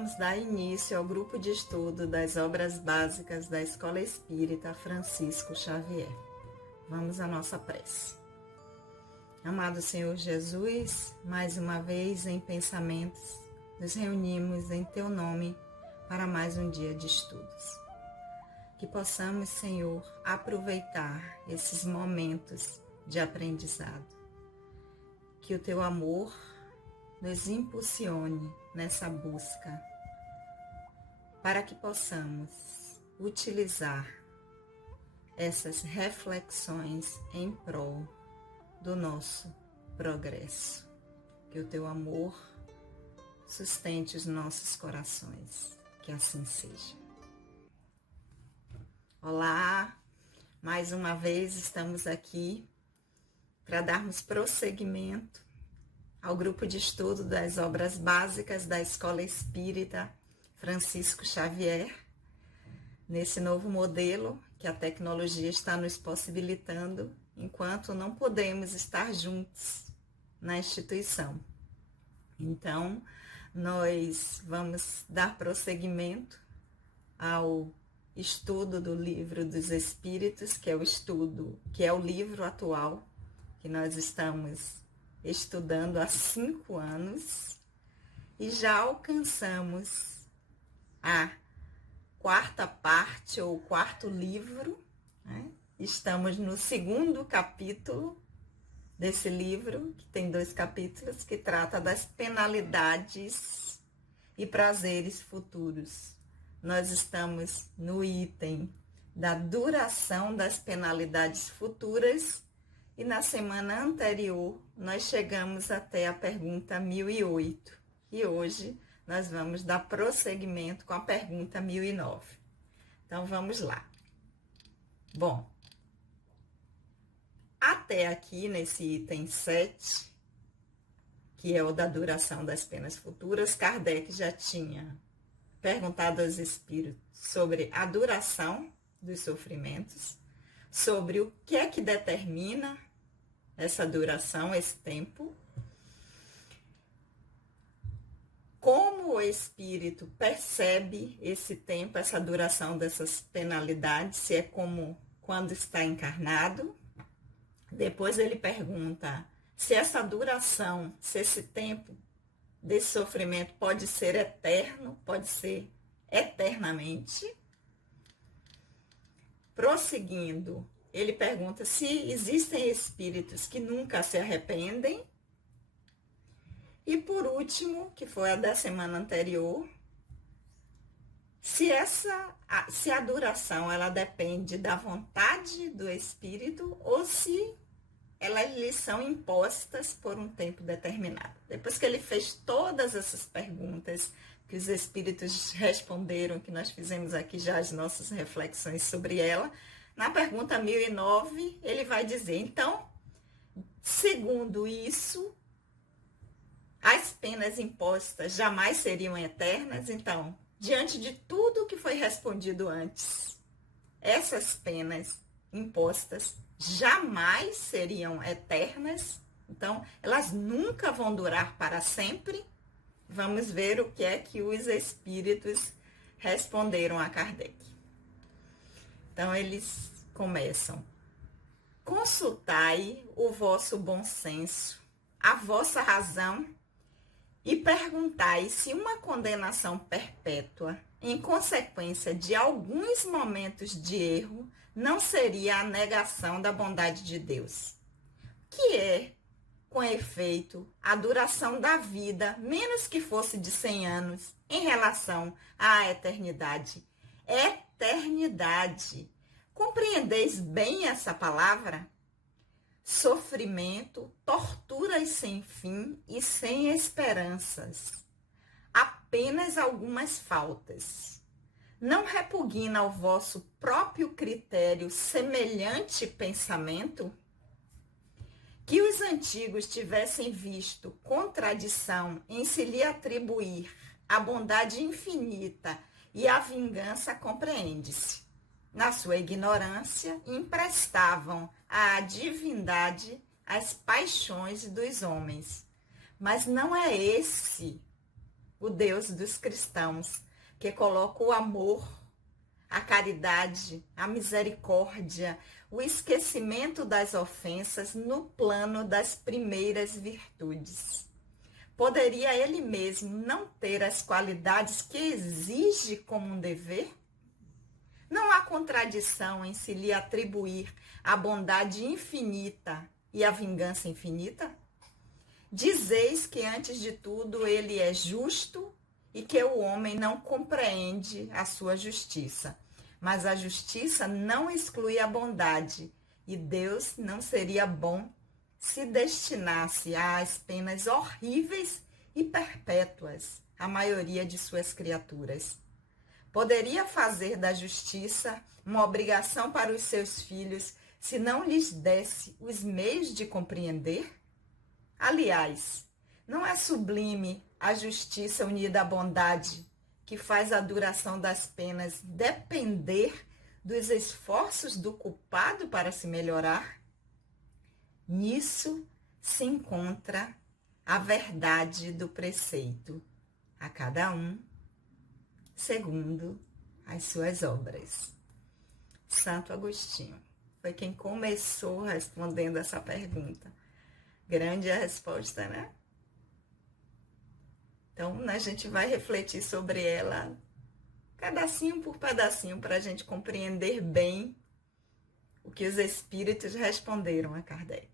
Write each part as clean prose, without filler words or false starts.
vamos dar início ao grupo de estudo das obras básicas da Escola Espírita Francisco Xavier. Vamos à nossa prece. Amado Senhor Jesus, mais uma vez em pensamentos, nos reunimos em Teu nome para mais um dia de estudos. Que possamos, Senhor, aproveitar esses momentos de aprendizado. Que o Teu amor nos impulsione nessa busca, para que possamos utilizar essas reflexões em prol do nosso progresso. Que o Teu amor sustente os nossos corações, que assim seja. Olá, mais uma vez estamos aqui para darmos prosseguimento ao grupo de estudo das obras básicas da Escola Espírita Francisco Xavier, nesse novo modelo que a tecnologia está nos possibilitando, enquanto não podemos estar juntos na instituição. Então, nós vamos dar prosseguimento ao estudo do Livro dos Espíritos, que é o livro atual que nós estamos estudando há 5 anos, e já alcançamos a 4ª parte ou 4º livro, né? Estamos no 2º capítulo desse livro, que tem 2 capítulos, que trata das penalidades e prazeres futuros. Nós estamos no item da duração das penalidades futuras, e na semana anterior nós chegamos até a pergunta 1008. E hoje nós vamos dar prosseguimento com a pergunta 1009. Então vamos lá. Bom, até aqui nesse item 7, que é o da duração das penas futuras, Kardec já tinha perguntado aos espíritos sobre a duração dos sofrimentos, sobre o que é que determina essa duração, esse tempo, como o espírito percebe esse tempo, essa duração dessas penalidades, se é como quando está encarnado. Depois ele pergunta se essa duração, se esse tempo desse sofrimento pode ser eterno, pode ser eternamente. Prosseguindo, ele pergunta se existem espíritos que nunca se arrependem. E por último, que foi a da semana anterior, se a duração ela depende da vontade do espírito ou se elas lhe são impostas por um tempo determinado. Depois que ele fez todas essas perguntas que os espíritos responderam, que nós fizemos aqui já as nossas reflexões sobre ela, na pergunta 1009, ele vai dizer, então, segundo isso, as penas impostas jamais seriam eternas. Então, diante de tudo que foi respondido antes, essas penas impostas jamais seriam eternas. Então, elas nunca vão durar para sempre. Vamos ver o que é que os espíritos responderam a Kardec. Então, eles começam. Consultai o vosso bom senso, a vossa razão, e perguntai se uma condenação perpétua, em consequência de alguns momentos de erro, não seria a negação da bondade de Deus. Que é, com efeito, a duração da vida, menos que fosse de 100 anos, em relação à eternidade. Eternidade. Compreendeis bem essa palavra? Sofrimento, torturas sem fim e sem esperanças. Apenas algumas faltas. Não repugna ao vosso próprio critério semelhante pensamento? Que os antigos tivessem visto contradição em se lhe atribuir a bondade infinita e a vingança, compreende-se. Na sua ignorância, emprestavam à divindade as paixões dos homens. Mas não é esse o Deus dos cristãos, que coloca o amor, a caridade, a misericórdia, o esquecimento das ofensas no plano das primeiras virtudes. Poderia ele mesmo não ter as qualidades que exige como um dever? Não há contradição em se lhe atribuir a bondade infinita e a vingança infinita? Dizeis que, antes de tudo, ele é justo e que o homem não compreende a sua justiça. Mas a justiça não exclui a bondade, e Deus não seria bom se destinasse às penas horríveis e perpétuas a maioria de suas criaturas. Poderia fazer da justiça uma obrigação para os seus filhos se não lhes desse os meios de compreender? Aliás, não é sublime a justiça unida à bondade, que faz a duração das penas depender dos esforços do culpado para se melhorar? Nisso se encontra a verdade do preceito, a cada um segundo as suas obras. Santo Agostinho foi quem começou respondendo essa pergunta. Grande a resposta, né? Então, a gente vai refletir sobre ela pedacinho por pedacinho para a gente compreender bem o que os espíritos responderam a Kardec.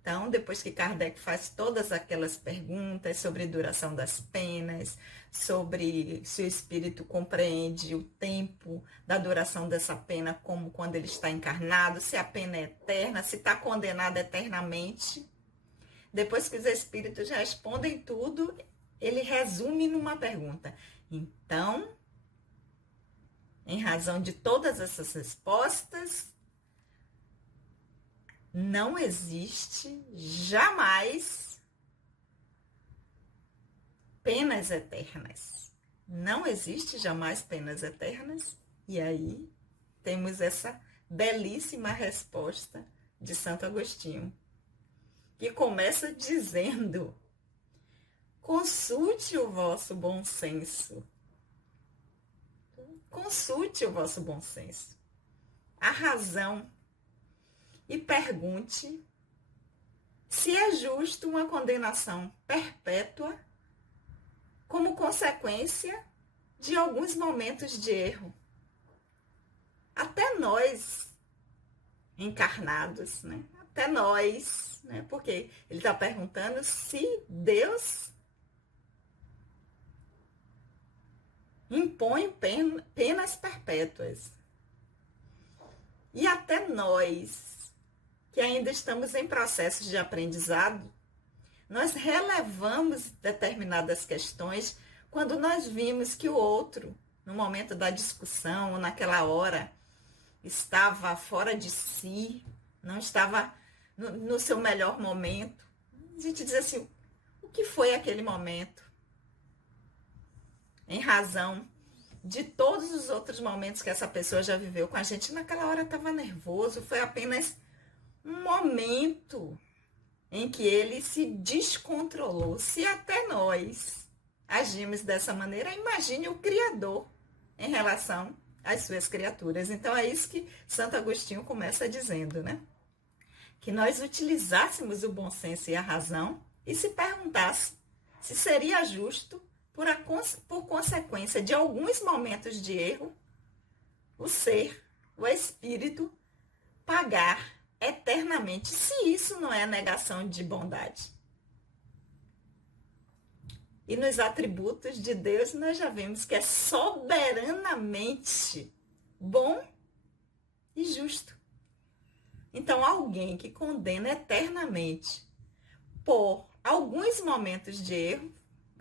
Então, depois que Kardec faz todas aquelas perguntas sobre duração das penas, sobre se o espírito compreende o tempo da duração dessa pena como quando ele está encarnado, se a pena é eterna, se está condenado eternamente. Depois que os espíritos respondem tudo, ele resume numa pergunta. Então, em razão de todas essas respostas, não existe jamais penas eternas. Não existe jamais penas eternas. E aí temos essa belíssima resposta de Santo Agostinho, que começa dizendo: consulte o vosso bom senso. Consulte o vosso bom senso, a razão, e pergunte se é justo uma condenação perpétua como consequência de alguns momentos de erro. Até nós, encarnados, né? Até nós, né? Porque ele está perguntando se Deus impõe penas perpétuas. E até nós, que ainda estamos em processos de aprendizado, nós relevamos determinadas questões quando nós vimos que o outro, no momento da discussão ou naquela hora, estava fora de si, não estava no seu melhor momento. A gente diz assim, o que foi aquele momento? Em razão de todos os outros momentos que essa pessoa já viveu com a gente, naquela hora estava nervoso, foi apenas um momento em que ele se descontrolou. Se até nós agimos dessa maneira, imagine o Criador em relação às suas criaturas. Então é isso que Santo Agostinho começa dizendo, né? Que nós utilizássemos o bom senso e a razão e se perguntasse se seria justo, por consequência de alguns momentos de erro, o ser, o espírito, pagar eternamente, se isso não é negação de bondade. E nos atributos de Deus nós já vimos que é soberanamente bom e justo. Então, alguém que condena eternamente por alguns momentos de erro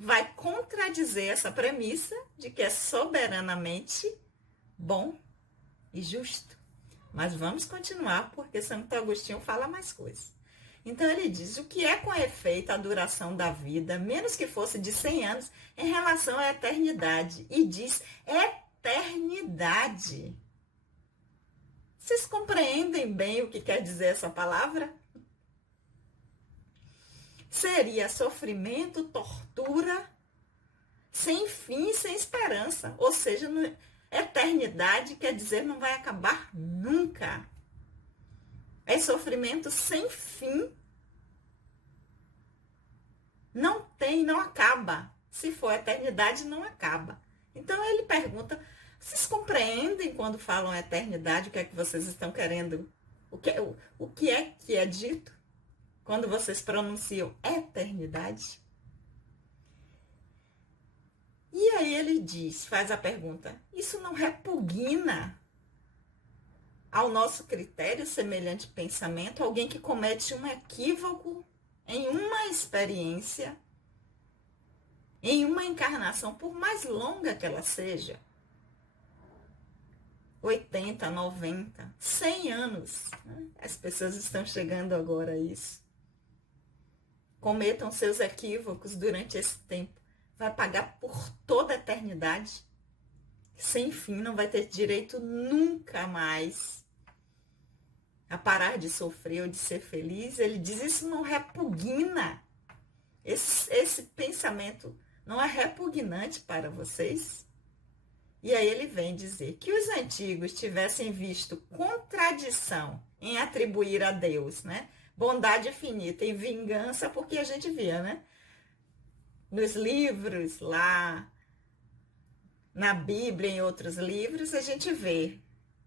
vai contradizer essa premissa de que é soberanamente bom e justo. Mas vamos continuar, porque Santo Agostinho fala mais coisas. Então ele diz, o que é com efeito a duração da vida, menos que fosse de 100 anos, em relação à eternidade? E diz, eternidade. Vocês compreendem bem o que quer dizer essa palavra? seria sofrimento, tortura, sem fim, sem esperança. Ou seja, eternidade quer dizer não vai acabar nunca. É sofrimento sem fim. Não tem, não acaba. Se for eternidade, não acaba. Então ele pergunta, vocês compreendem quando falam eternidade, o que é que vocês estão querendo? O que é dito quando vocês pronunciam eternidade? E aí ele faz a pergunta, isso não repugna ao nosso critério semelhante pensamento? Alguém que comete um equívoco em uma experiência, em uma encarnação, por mais longa que ela seja, 80, 90, 100 anos, né? As pessoas estão chegando agora a isso. Cometam seus equívocos durante esse tempo. Vai pagar por toda a eternidade. Sem fim, não vai ter direito nunca mais a parar de sofrer ou de ser feliz. Ele diz, isso não repugna. Esse pensamento não é repugnante para vocês? E aí ele vem dizer que os antigos tivessem visto contradição em atribuir a Deus, né, bondade infinita e vingança, porque a gente via, né, nos livros lá, na Bíblia, em outros livros, a gente vê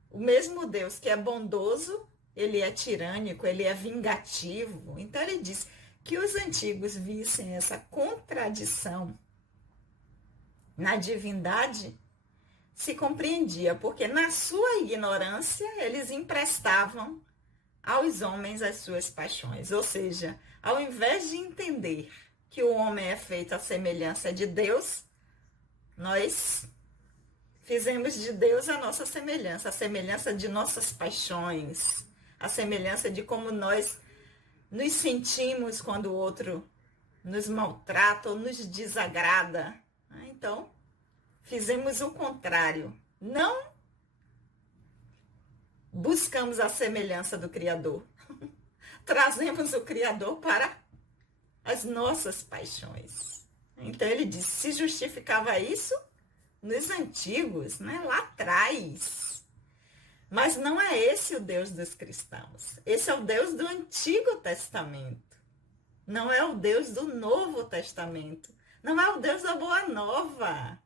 o mesmo Deus que é bondoso, ele é tirânico, ele é vingativo. Então ele diz que os antigos vissem essa contradição na divindade, se compreendia, porque na sua ignorância eles emprestavam aos homens as suas paixões. Ou seja, ao invés de entender que o homem é feito à semelhança de Deus, nós fizemos de Deus a nossa semelhança, a semelhança de nossas paixões, a semelhança de como nós nos sentimos quando o outro nos maltrata ou nos desagrada. Então, fizemos o contrário. Não buscamos a semelhança do Criador. Trazemos o Criador para as nossas paixões. Então ele diz, se justificava isso nos antigos, né, lá atrás. Mas não é esse o Deus dos cristãos. Esse é o Deus do Antigo Testamento. Não é o Deus do Novo Testamento. Não é o Deus da Boa Nova.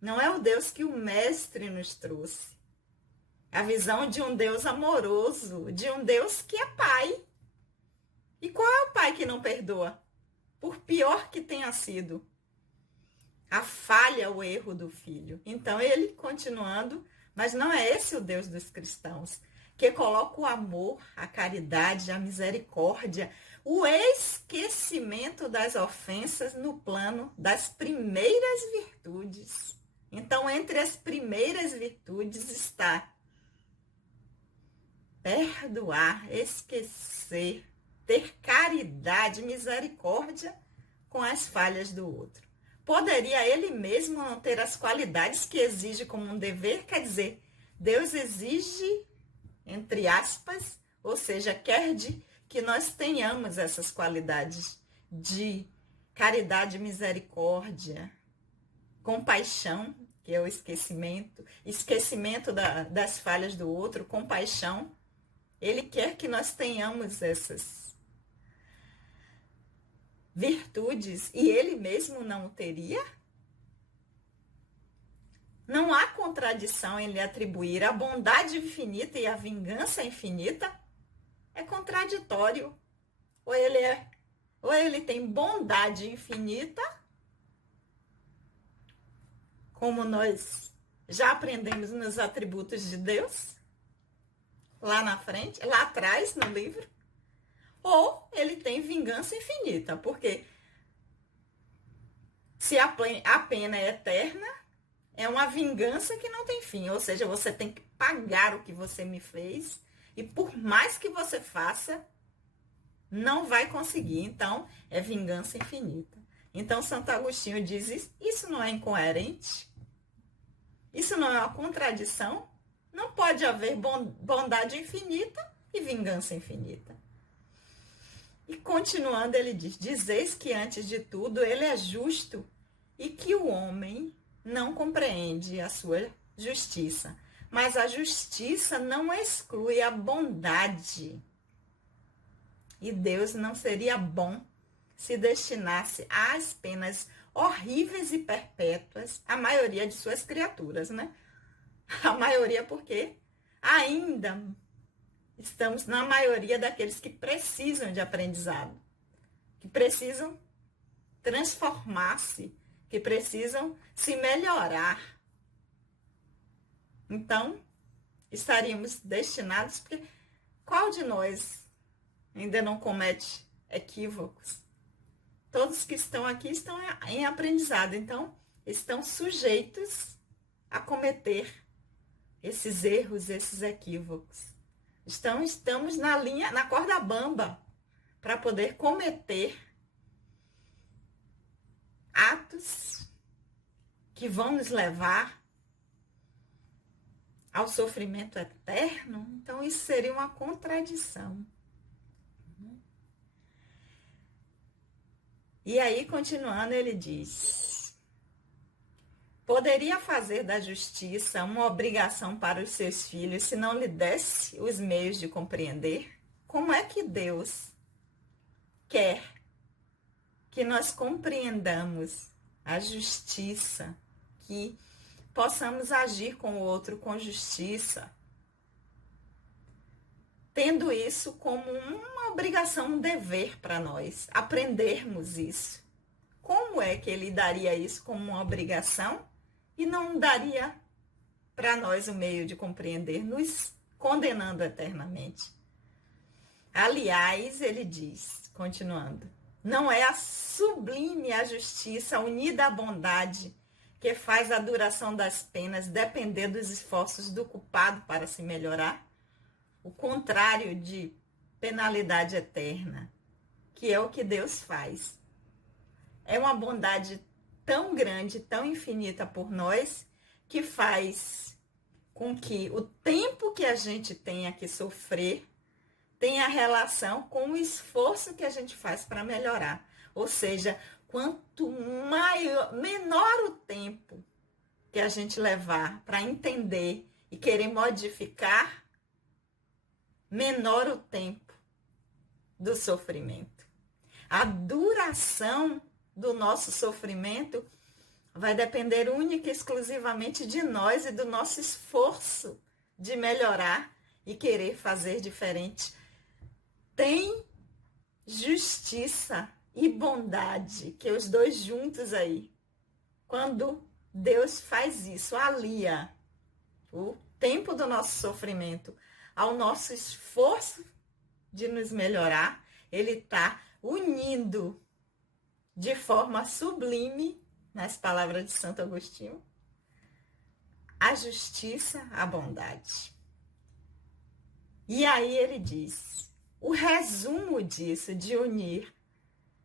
Não é o Deus que o Mestre nos trouxe. A visão de um Deus amoroso, de um Deus que é Pai. E qual é o pai que não perdoa? Por pior que tenha sido a falha, o erro do filho. Então ele, continuando, mas não é esse o Deus dos cristãos, que coloca o amor, a caridade, a misericórdia, o esquecimento das ofensas no plano das primeiras virtudes. Então, entre as primeiras virtudes está perdoar, esquecer, ter caridade, misericórdia com as falhas do outro. Poderia ele mesmo não ter as qualidades que exige como um dever? Quer dizer, Deus exige, entre aspas, ou seja, quer que nós tenhamos essas qualidades de caridade, misericórdia, compaixão, que é o esquecimento das falhas do outro, compaixão. Ele quer que nós tenhamos essas virtudes e ele mesmo não teria? Não há contradição em lhe atribuir a bondade infinita e a vingança infinita? É contraditório. Ou ele tem bondade infinita, como nós já aprendemos nos atributos de Deus, lá na frente, lá atrás no livro, ou ele tem vingança infinita, porque se a pena é eterna, é uma vingança que não tem fim, ou seja, você tem que pagar o que você me fez, e por mais que você faça, não vai conseguir. Então, é vingança infinita. Então, Santo Agostinho diz, isso não é incoerente? Isso não é uma contradição? Não pode haver bondade infinita e vingança infinita. E continuando, ele diz: dizeis que antes de tudo ele é justo e que o homem não compreende a sua justiça. Mas a justiça não exclui a bondade. E Deus não seria bom se destinasse às penas horríveis e perpétuas a maioria de suas criaturas, né? A maioria porque ainda estamos na maioria daqueles que precisam de aprendizado, que precisam transformar-se, que precisam se melhorar. Então, estaríamos destinados, porque qual de nós ainda não comete equívocos? Todos que estão aqui estão em aprendizado, então estão sujeitos a cometer esses erros, esses equívocos. Estamos na linha, na corda bamba, para poder cometer atos que vão nos levar ao sofrimento eterno. Então, isso seria uma contradição. E aí, continuando, ele diz: poderia fazer da justiça uma obrigação para os seus filhos se não lhe desse os meios de compreender? Como é que Deus quer que nós compreendamos a justiça, que possamos agir com o outro com justiça, tendo isso como uma obrigação, um dever para nós, aprendermos isso? Como é que ele daria isso como uma obrigação e não daria para nós o meio de compreender, nos condenando eternamente? Aliás, ele diz, continuando: não é a sublime a justiça unida à bondade que faz a duração das penas depender dos esforços do culpado para se melhorar? O contrário de penalidade eterna, que é o que Deus faz. É uma bondade tão grande, tão infinita por nós, que faz com que o tempo que a gente tenha que sofrer tenha relação com o esforço que a gente faz para melhorar. Ou seja, quanto menor o tempo que a gente levar para entender e querer modificar, menor o tempo do sofrimento. A duração do nosso sofrimento vai depender única e exclusivamente de nós e do nosso esforço de melhorar e querer fazer diferente. Tem justiça e bondade, que os dois juntos aí. Quando Deus faz isso, alia o tempo do nosso sofrimento ao nosso esforço de nos melhorar, ele está unindo de forma sublime, nas palavras de Santo Agostinho, a justiça à bondade. E aí ele diz, o resumo disso, de unir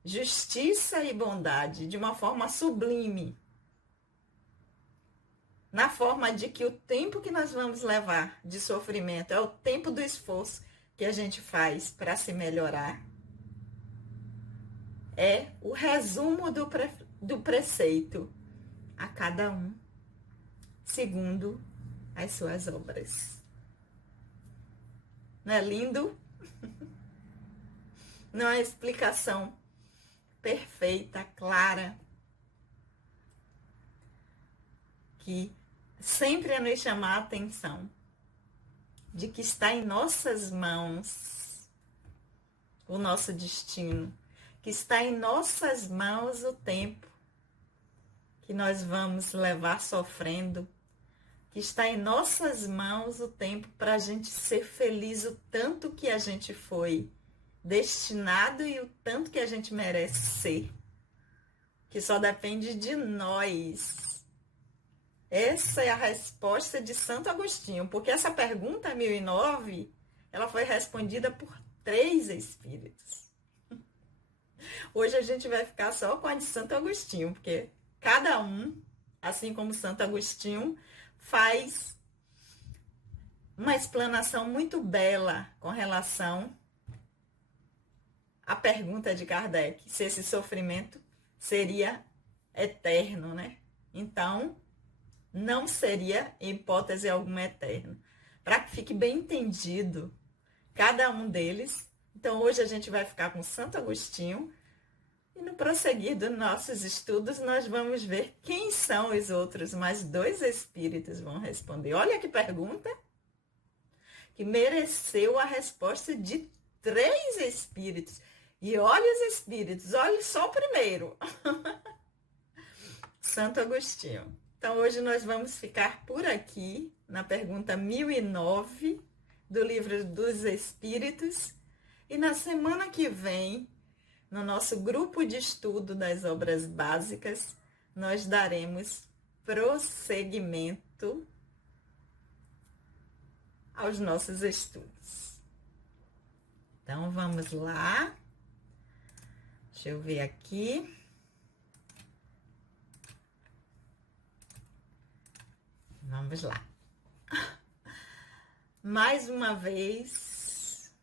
justiça e bondade de uma forma sublime, na forma de que o tempo que nós vamos levar de sofrimento é o tempo do esforço que a gente faz para se melhorar. É o resumo do preceito: a cada um segundo as suas obras. Não é lindo? Não é explicação perfeita, clara, que sempre é nos chamar a atenção de que está em nossas mãos o nosso destino, que está em nossas mãos o tempo que nós vamos levar sofrendo, que está em nossas mãos o tempo para a gente ser feliz, o tanto que a gente foi destinado e o tanto que a gente merece ser, que só depende de nós. Essa é a resposta de Santo Agostinho, porque essa pergunta 1009, ela foi respondida por 3 espíritos. Hoje a gente vai ficar só com a de Santo Agostinho, porque cada um, assim como Santo Agostinho, faz uma explanação muito bela com relação a pergunta de Kardec, se esse sofrimento seria eterno, né? Então, não seria, em hipótese alguma, eterno. Para que fique bem entendido cada um deles. Então, hoje a gente vai ficar com Santo Agostinho e no prosseguir dos nossos estudos nós vamos ver quem são os outros, mais 2 espíritos vão responder. Olha que pergunta que mereceu a resposta de 3 espíritos. E olha os espíritos, olha só o primeiro. Santo Agostinho. Então, hoje nós vamos ficar por aqui, na pergunta 1009 do Livro dos Espíritos. E na semana que vem, no nosso grupo de estudo das obras básicas, nós daremos prosseguimento aos nossos estudos. Então, vamos lá. Deixa eu ver aqui. Vamos lá. Mais uma vez,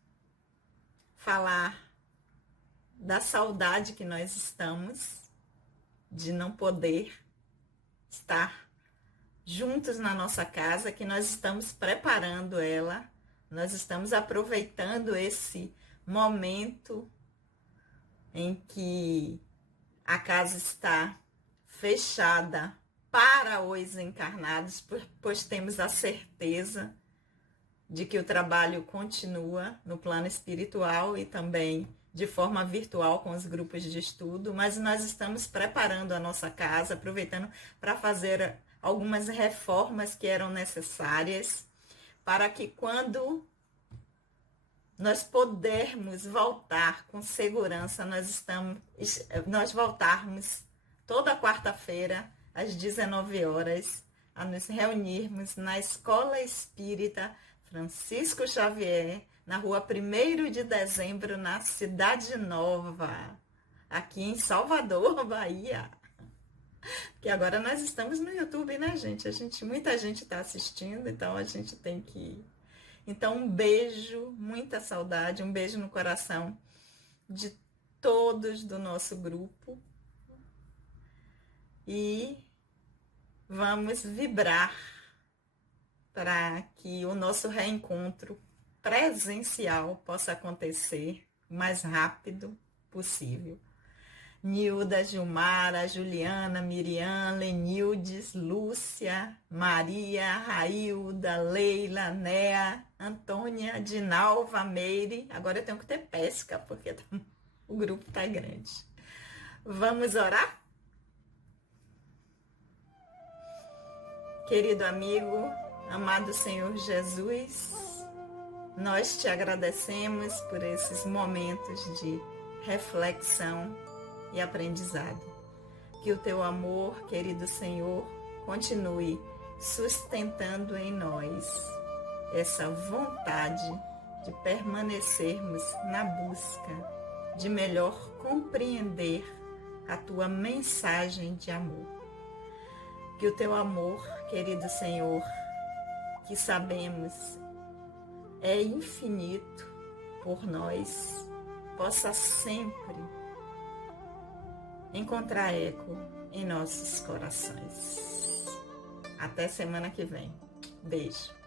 falar da saudade que nós estamos de não poder estar juntos na nossa casa, que nós estamos preparando ela, nós estamos aproveitando esse momento em que a casa está fechada para os encarnados, pois temos a certeza de que o trabalho continua no plano espiritual e também de forma virtual com os grupos de estudo, mas nós estamos preparando a nossa casa, aproveitando para fazer algumas reformas que eram necessárias, para que quando nós pudermos voltar com segurança, nós voltarmos toda quarta-feira às 19 horas a nos reunirmos na Escola Espírita Francisco Xavier, na rua 1º de dezembro, na Cidade Nova, aqui em Salvador, Bahia. Porque agora nós estamos no YouTube, né, gente? Muita gente está assistindo, então a gente tem que ir. Então, um beijo, muita saudade, um beijo no coração de todos do nosso grupo. E vamos vibrar para que o nosso reencontro presencial possa acontecer o mais rápido possível. Nilda, Gilmara, Juliana, Miriam, Lenildes, Lúcia, Maria, Railda, Leila, Néa, Antônia, Dinalva, Meire. Agora eu tenho que ter pesca, porque o grupo está grande. Vamos orar? Querido amigo, amado Senhor Jesus, nós te agradecemos por esses momentos de reflexão e aprendizado. Que o teu amor, querido Senhor, continue sustentando em nós essa vontade de permanecermos na busca de melhor compreender a tua mensagem de amor. Que o teu amor, querido Senhor, que sabemos é infinito por nós, possa sempre encontrar eco em nossos corações. Até semana que vem. Beijo.